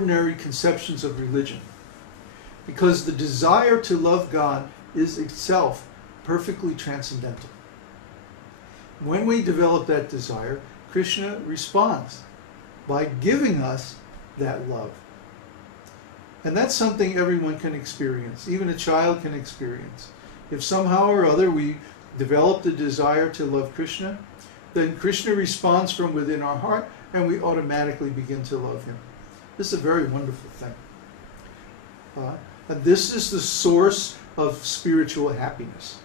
ordinary conceptions of religion, because the desire to love God is itself perfectly transcendental. When we develop that desire, Krishna responds by giving us that love. And that's something everyone can experience, even a child can experience. If somehow or other we develop the desire to love Krishna, then Krishna responds from within our heart and we automatically begin to love him. This is a very wonderful thing. And this is the source of spiritual happiness.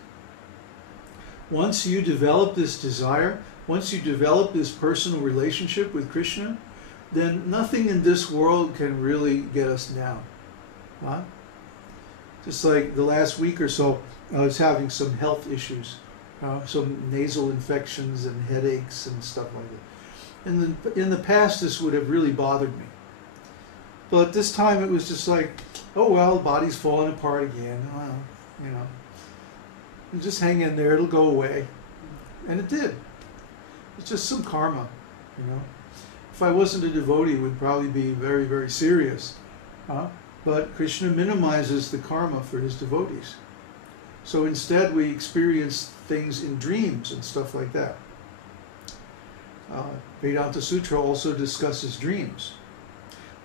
Once you develop this desire, once you develop this personal relationship with Krishna, then nothing in this world can really get us down. Just like the last week or so, I was having some health issues, some nasal infections and headaches and stuff like that. In the past, this would have really bothered me. But this time it was just like, oh well, the body's falling apart again. You know, and just hang in there, it'll go away. And it did. It's just some karma, you know. If I wasn't a devotee, it would probably be very, very serious. But Krishna minimizes the karma for his devotees. So instead we experience things in dreams and stuff like that. Vedanta Sutra also discusses dreams.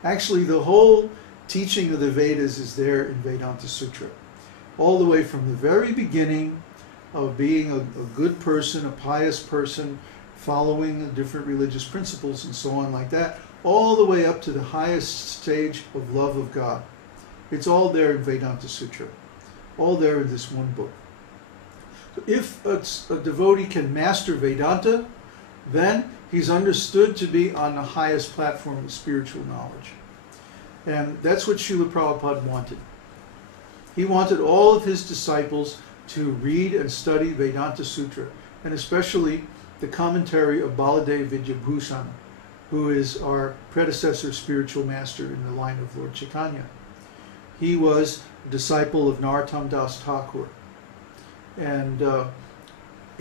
Actually, the whole teaching of the Vedas is there in Vedanta Sutra. All the way from the very beginning of being a good person, a pious person, following the different religious principles and so on like that, all the way up to the highest stage of love of God. It's all there in Vedanta Sutra. All there in this one book. So if a devotee can master Vedanta, then he's understood to be on the highest platform of spiritual knowledge. And that's what Srila Prabhupada wanted. He wanted all of his disciples to read and study Vedanta Sutra, and especially the commentary of Baladev Vidyabhushan, who is our predecessor spiritual master in the line of Lord Chaitanya. He was a disciple of Narottam Das Thakur, and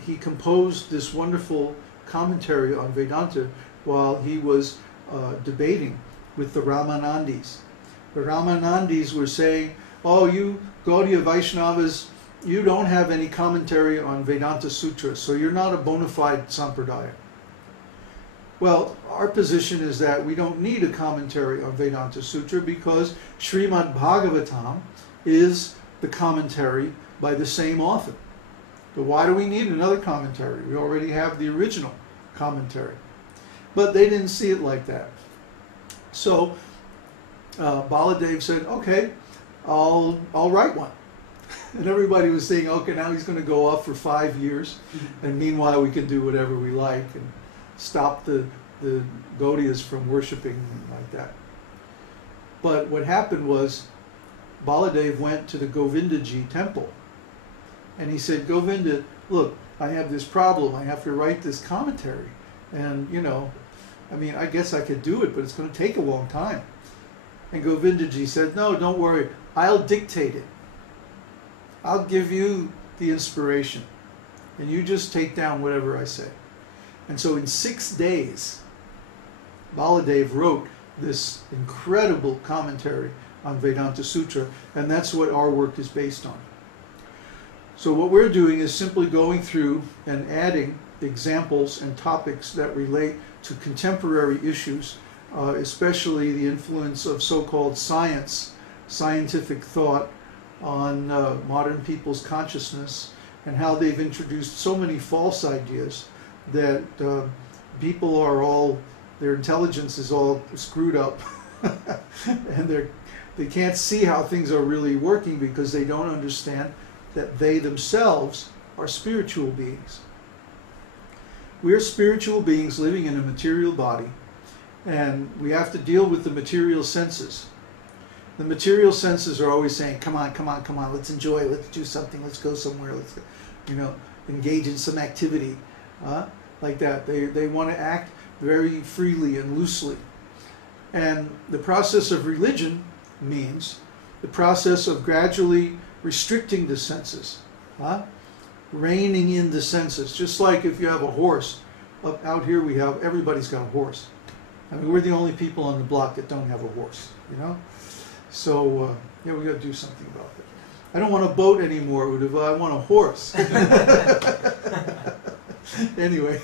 he composed this wonderful commentary on Vedanta while he was debating with the Ramanandis. The Ramanandis were saying, oh, you Gaudiya Vaishnavas, you don't have any commentary on Vedanta Sutra, so you're not a bona fide sampradaya. Well, our position is that we don't need a commentary on Vedanta Sutra because Srimad Bhagavatam is the commentary by the same author. But why do we need another commentary? We already have the original commentary. But they didn't see it like that. So Baladev said, okay, I'll write one. And everybody was saying, okay, now he's going to go off for 5 years, and meanwhile we can do whatever we like and stop the Gaudiyas from worshiping like that. But what happened was Baladev went to the Govindaji temple, and he said, Govinda, look, I have this problem. I have to write this commentary. And, you know, I mean, I guess I could do it, but it's going to take a long time. And Govindaji said, no, don't worry. I'll dictate it. I'll give you the inspiration, and you just take down whatever I say. And so in 6 days, Baladev wrote this incredible commentary on Vedanta Sutra, and that's what our work is based on. So what we're doing is simply going through and adding examples and topics that relate to contemporary issues, especially the influence of so-called science, scientific thought, on modern people's consciousness, and how they've introduced so many false ideas that people are all, their intelligence is all screwed up and they can't see how things are really working because they don't understand that they themselves are spiritual beings. We're spiritual beings living in a material body, and we have to deal with the material senses. The material senses are always saying, come on, come on, come on, let's enjoy, let's do something, let's go somewhere, let's, you know, engage in some activity, like that. They want to act very freely and loosely. And the process of religion means the process of gradually restricting the senses, reining in the senses. Just like if you have a horse, out here we have, everybody's got a horse. I mean, we're the only people on the block that don't have a horse, you know? So, yeah, we got to do something about that. I don't want a boat anymore, Uddhava. I want a horse. Anyway,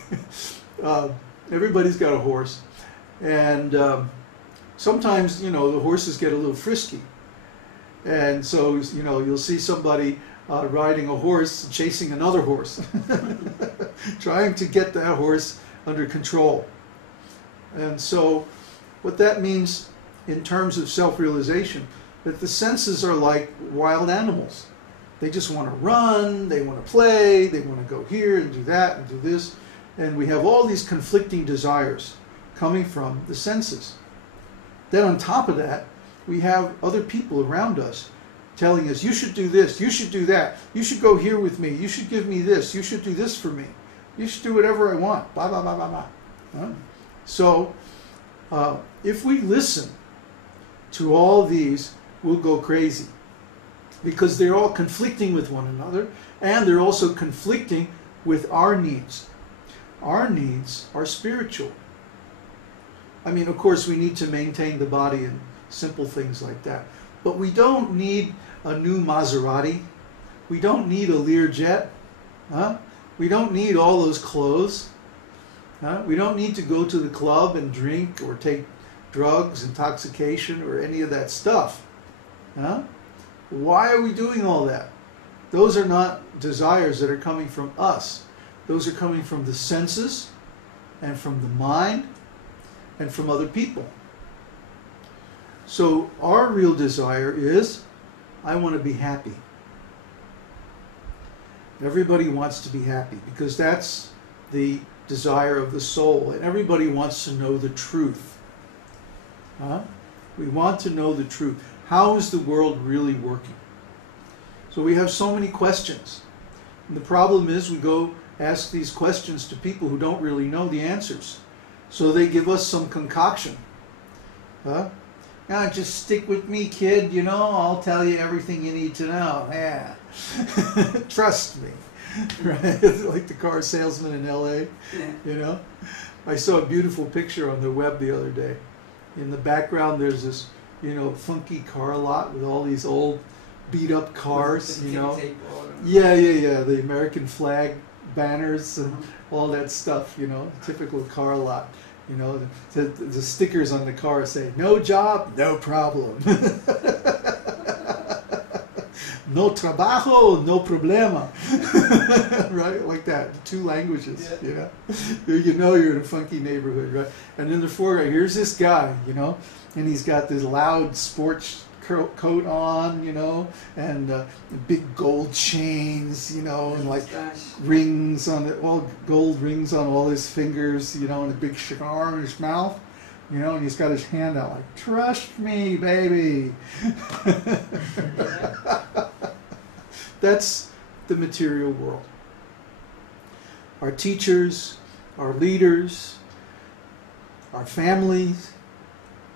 everybody's got a horse. And sometimes, you know, the horses get a little frisky. And so, you know, you'll see somebody riding a horse, chasing another horse, trying to get that horse under control. And so what that means in terms of self-realization, that the senses are like wild animals. They just want to run, they want to play, they want to go here and do that and do this. And we have all these conflicting desires coming from the senses. Then on top of that, we have other people around us telling us, you should do this, you should do that, you should go here with me, you should give me this, you should do this for me, you should do whatever I want, blah, blah, blah, blah, blah. So, if we listen to all these, we'll go crazy. Because they're all conflicting with one another, and they're also conflicting with our needs. Our needs are spiritual. I mean, of course, we need to maintain the body and simple things like that. But we don't need a new Maserati. We don't need a Learjet. We don't need all those clothes. We don't need to go to the club and drink or take drugs, intoxication, or any of that stuff. Why are we doing all that? Those are not desires that are coming from us. Those are coming from the senses and from the mind and from other people. So our real desire is, I want to be happy. Everybody wants to be happy because that's the desire of the soul. And everybody wants to know the truth. We want to know the truth. How is the world really working? So we have so many questions. And the problem is we go ask these questions to people who don't really know the answers. So they give us some concoction. Just stick with me, kid, you know, I'll tell you everything you need to know. Yeah. Trust me. Right? Like the car salesman in LA, you know. I saw a beautiful picture on the web the other day. In the background there's this, you know, funky car lot with all these old beat up cars, you know. Yeah, the American flag banners and all that stuff, you know, typical car lot. You know, the stickers on the car say, no job, no problem. No trabajo, no problema. Right? Like that. 2 languages, you know. You know you're in a funky neighborhood, right? And in the foreground, here's this guy, you know, and he's got this loud sports coat on, you know, and big gold chains, you know, and like rings on it, all gold rings on all his fingers, you know, and a big cigar in his mouth, you know, and he's got his hand out like, trust me, baby. That's the material world. Our teachers, our leaders, our families,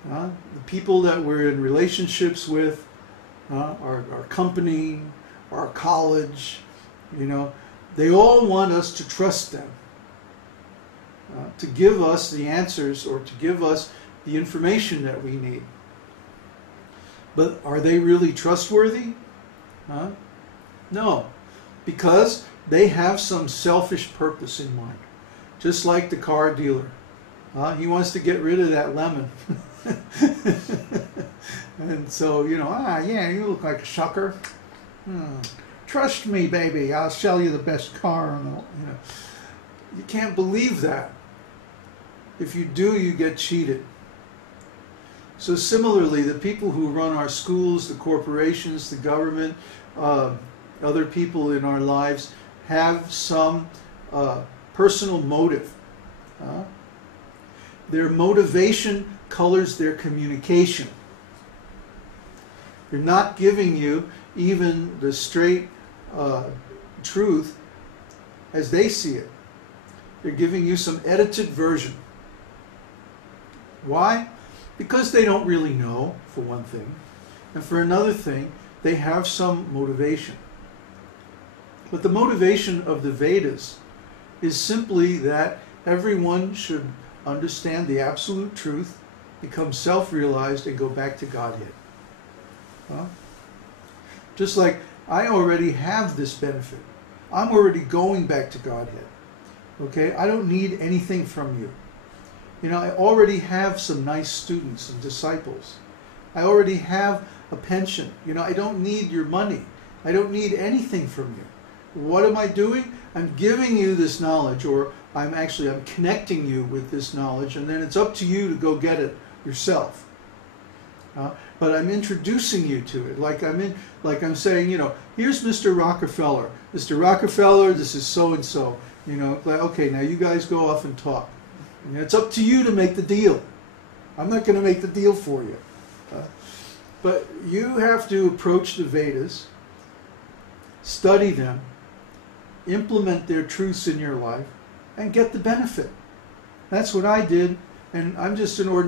the people that we're in relationships with, our company, our college, you know, they all want us to trust them, to give us the answers or to give us the information that we need. But are they really trustworthy? No, because they have some selfish purpose in mind, just like the car dealer. He wants to get rid of that lemon. And so, you know, yeah, you look like a sucker. Trust me, baby, I'll sell you the best car. And all, you know, you can't believe that. If you do, you get cheated. So similarly, the people who run our schools, the corporations, the government, other people in our lives have some personal motive. Their motivation colors their communication. They're not giving you even the straight truth as they see it. They're giving you some edited version. Why? Because they don't really know, for one thing. And for another thing, they have some motivation. But the motivation of the Vedas is simply that everyone should understand the absolute truth, become self-realized, and go back to Godhead. Huh? Just like I already have this benefit. I'm already going back to Godhead. Okay? I don't need anything from you. You know, I already have some nice students and disciples. I already have a pension. You know, I don't need your money. I don't need anything from you. What am I doing? I'm giving you this knowledge, or I'm connecting you with this knowledge, and then it's up to you to go get it yourself. But I'm introducing you to it, like I'm saying, you know, here's Mr. Rockefeller. Mr. Rockefeller, this is so and so. You know, like, okay, now you guys go off and talk. And it's up to you to make the deal. I'm not going to make the deal for you. But you have to approach the Vedas, study them, implement their truths in your life, and get the benefit. That's what I did, and I'm just an ordinary